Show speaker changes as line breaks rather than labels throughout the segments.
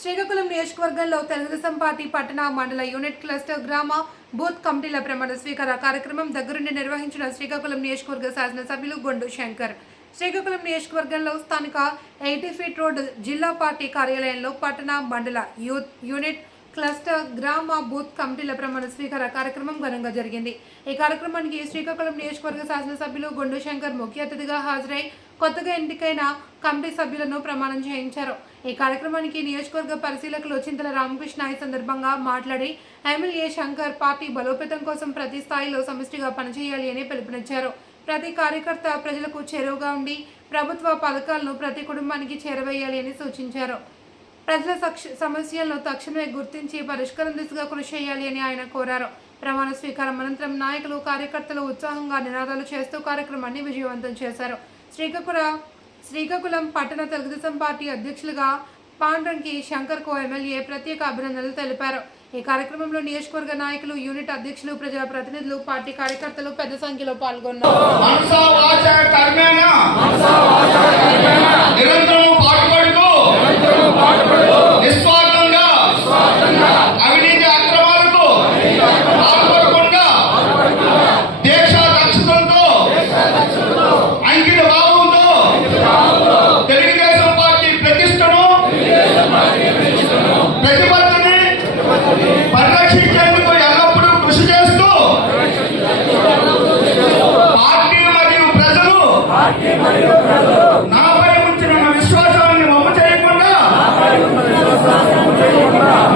శ్రీకాకుళం నియోజకవర్గంలో తెలుగుదేశం పార్టీ పట్టణ మండల యూనిట్ క్లస్టర్ గ్రామ బూత్ కమిటీల ప్రమాణ స్వీకార కార్యక్రమం దగ్గరుండి నిర్వహించిన శ్రీకాకుళం నియోజకవర్గ శాసనసభ్యులు గొండు శంకర్. శ్రీకాకుళం నియోజకవర్గంలో స్థానిక ఎయిటీ ఫీట్ రోడ్ జిల్లా పార్టీ కార్యాలయంలో పట్టణ మండల యూత్ యూనిట్ క్లస్టర్ గ్రామ బూత్ కమిటీల ప్రమాణ స్వీకార కార్యక్రమం ఘనంగా జరిగింది. ఈ కార్యక్రమానికి శ్రీకాకుళం నియోజకవర్గ శాసనసభ్యులు గొండు శంకర్ ముఖ్య అతిథిగా హాజరై కొత్తగా ఎన్నికైన కమిటీ సభ్యులను ప్రమాణం చేయించారు. ఈ కార్యక్రమానికి నియోజకవర్గ పరిశీలకులు చింతల రామకృష్ణ ఈ సందర్భంగా మాట్లాడి ఎమ్మెల్యే శంకర్ పార్టీ బలోపేతం కోసం ప్రతి స్థాయిలో సమిష్టిగా పనిచేయాలి అని పిలుపునిచ్చారు. ప్రతి కార్యకర్త ప్రజలకు చేరువగా ఉండి ప్రభుత్వ పథకాలను ప్రతి కుటుంబానికి చేరవేయాలి అని సూచించారు. ప్రజల సక్ష- సమస్యలను తక్షణమే గుర్తించి పరిష్కారం దిశగా కృషి చేయాలి అని ఆయన కోరారు. ప్రమాణ స్వీకారం అనంతరం నాయకులు కార్యకర్తలు ఉత్సాహంగా నినాదాలు చేస్తూ కార్యక్రమాన్ని విజయవంతం చేశారు. శ్రీకాకుళం శ్రీకాకుళం పట్టణ తెలుగుదేశం పార్టీ అధ్యక్షులుగా పాండ్రంకి శంకర్కు ఎమ్మెల్యే ప్రత్యేక అభినందనలు తెలిపారు. ఈ కార్యక్రమంలో నియోజకవర్గ నాయకులు యూనిట్ అధ్యక్షులు ప్రజా ప్రతినిధులు పార్టీ కార్యకర్తలు పెద్ద సంఖ్యలో పాల్గొన్నారు
మనసా వాచ కర్మేణ నిరంతరము పాటుపడుతూ నిస్వార్థంగా అవినీతి అక్రమాలకు పాల్పడకుండా దీక్ష దక్షతలతో అంకిత భావంతో తెలుగుదేశం పార్టీ ప్రతిష్టను ప్రతిబద్ధని పరిరక్షించేందుకు ఎల్లప్పుడూ కృషి చేస్తూ పార్టీ మరియు ప్రజలు నాపై ఉంచిన నా విశ్వాసాన్ని వమ్ము చేయకుండా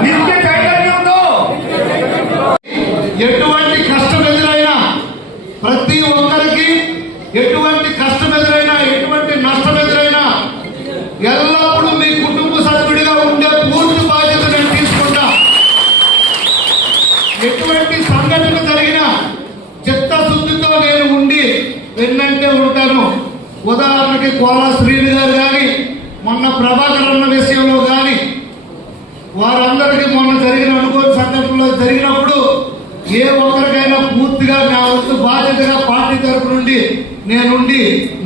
నిత్య చైతన్యంతో ఎటువంటి కష్టం ఎదురైనా ప్రతి ఒక్కరికి ఎటువంటి కష్టం ఎదురైనా ఎటువంటి నష్టం ఎదురైనా ఎల్లప్పుడూ మీ కుటుంబ సభ్యుడిగా ఉండే పూర్తి బాధ్యత నేను తీసుకుంటా. ఎటువంటి సంఘటన జరిగినా చిత్తశుద్ధితో నేను ఉండి వెన్నంటే ఉంటాను. ఉదాహరణకి కోలా శ్రీని గారు కానీ మొన్న ప్రభాకర్ అన్న విషయంలో కానీ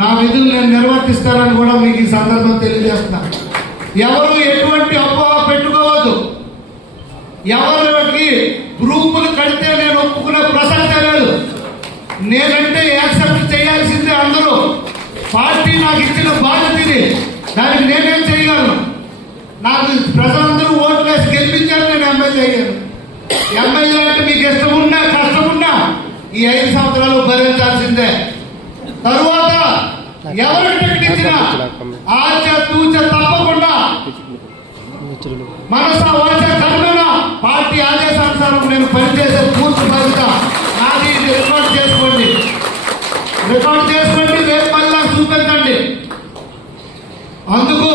నా విధులు నేను నిర్వర్తిస్తానని కూడా మీకు ఈ సందర్భం తెలియజేస్తున్నా. ఎవరు ఎటువంటి అపోహ పెట్టుకోవద్దు. ఎవరికి గ్రూపులు కడితే నేను ఒప్పుకునే ప్రసక్తే లేదు. నేనంటే యాక్సెప్ట్ చేయాల్సిందే అందరూ. పార్టీ నాకు ఇచ్చిన బాధ్యత ఇది. దానికి నేనేం చేయగలను? నాకు ప్రజలందరూ ఓట్లు వేసి గెలిపించారు నేను ఎమ్మెల్యే అయ్యాను. ఎమ్మెల్యే అంటే మీకు ఇష్టం ఉన్నా కష్టం ఉన్నా ఈ ఐదు సంవత్సరాలు భరించాల్సిందే తరువాత ఎవరు ఇచ్చినా ఆచ తూచ తప్పకుండా మనస వాచ కర్మన పార్టీ ఆదేశానుసారం నేను పనిచేసే పూర్తి బాధ్యత నాది రికార్డ్ చేసుకోండి. రికార్డ్ చేసుకోండి రేపు మళ్ళా చూపించండి అందుకు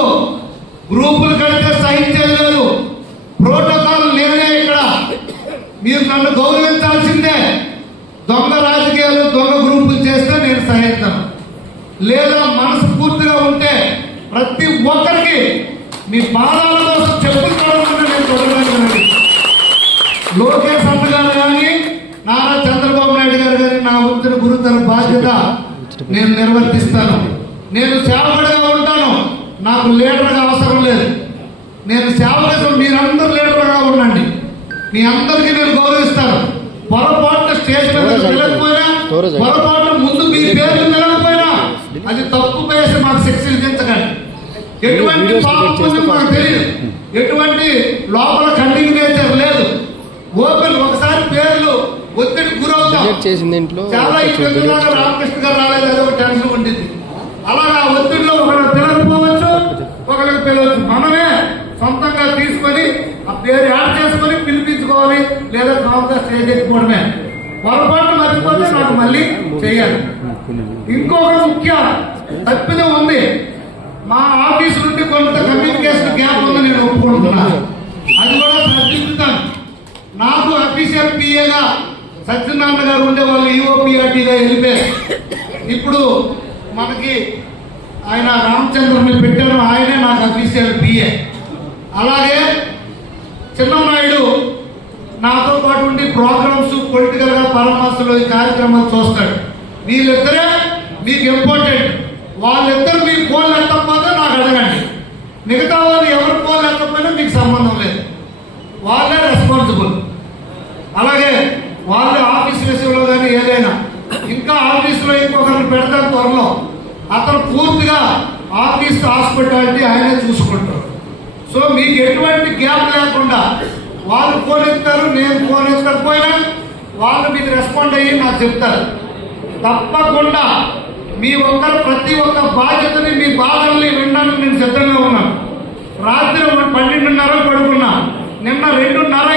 గ్రూపులు కడితే సహించేది లేదు. ప్రోటోకాల్ లేదే ఇక్కడ. మీరు నన్ను గౌరవించాల్సిందే. దొంగ రాజకీయాలు దొంగ గ్రూపులు చేస్తే నేను సహిస్తాను లేదా మనసు పూర్తిగా ఉంటే ప్రతి ఒక్కరికి మీ పాదాల కోసం చెప్పులు తొడగకుండా నేను తొడగలను లోకేష్ కానీ నారా చంద్రబాబు నాయుడు గారు కానీ నా వంతున గురుతర బాధ్యత నేను నిర్వర్తిస్తాను. నేను సేవకుడిగా ఉంటాను. నాకు లీడర్గా అవసరం లేదు. నేను సేవకుడు మీరందరూ లీడర్గా ఉండండి. మీ అందరికీ నేను గౌరవిస్తాను. పొరపాటు స్టేజ్ మీద వెళ్ళకపోయినా పొరపాటు ముందు మీ పేరు నిలకపోయినా అది తప్పు వేసి మాకు శిక్ష విధించకండి. ఎటువంటి పాపం మాకు తెలియదు. ఎటువంటి లోపల కంటింగ్ నేచర్ లేదు. ఓపెన్ ఒకసారి పేర్లు ఒత్తిడి గురవుతాం. చాలా ఈ పెద్దలాగా రామకృష్ణ గారు రాలేదు అదో టెన్షన్ ఉండింది అలాగా ఆ ఒత్తిడిలో ఒకరు పిలవకపోవచ్చు ఒకరికి పిలవచ్చు మనమే సొంతంగా తీసుకొని ఆ పేరు యాడ్ చేసుకొని పిలిపించుకోవాలి లేదా కావుగా స్టేజ్ ఎక్కిపోవడమే పొరపాటు మర్చిపోతే నాకు మళ్ళీ చేయాలి. ఇంకొక ముఖ్య. తప్పిదం ఉంది. మా ఆఫీస్ నుండి కొంత కమ్యూనికేషన్ గ్యాప్ ఉంది నేను ఒప్పుకుంటున్నాను అది కూడా ప్రశ్నిస్తాను నాకు అఫీషియల్ పిఏగా సత్యనారాయణ గారు ఉండే వాళ్ళు ఈఓపిఆర్టీగా వెళ్ళిపోయారు. ఇప్పుడు మనకి ఆయన రామచంద్రని పెట్టారు. ఆయనే నాకు అఫీషియల్ పిఏ అలాగే చిన్ననాయుడు నాతో పాటు ఉండి ప్రోగ్రామ్స్ పొలిటికల్గా పరామర్శలు ఈ కార్యక్రమాలు చూస్తాడు. వీళ్ళిద్దరే మీకు ఇంపార్టెంట్ వాళ్ళిద్దరు మీకు ఫోన్లు ఎత్తకపోతే నాకు అడగండి. మిగతా వాళ్ళు ఎవరు పోల్ ఎత్తకపోయినా మీకు సంబంధం లేదు. వాళ్ళే రెస్పాన్సిబుల్ అలాగే వాళ్ళ ఆఫీస్ విషయంలో కానీ ఏదైనా ఇంకా ఆఫీస్లో ఇంకొకరిని పెడతాను త్వరలో. అతను పూర్తిగా ఆఫీస్ హాస్పిటాలిటీ ఆయనే చూసుకుంటారు సో మీకు ఎటువంటి గ్యాప్ లేకుండా వాళ్ళు ఫోన్ ఎత్తారు నేను ఫోన్ ఎత్తకపోయినా వాళ్ళు మీకు రెస్పాండ్ అయ్యి నాకు చెప్తారు. తప్పకుండా మీ ఒక్కరు ప్రతి ఒక్క బాధ్యతని మీ బాధల్ని వినడానికి నేను సిద్ధంగా ఉన్నాను రాత్రి పన్నెండున్నర పడుకున్నా. నిన్న రెండున్నర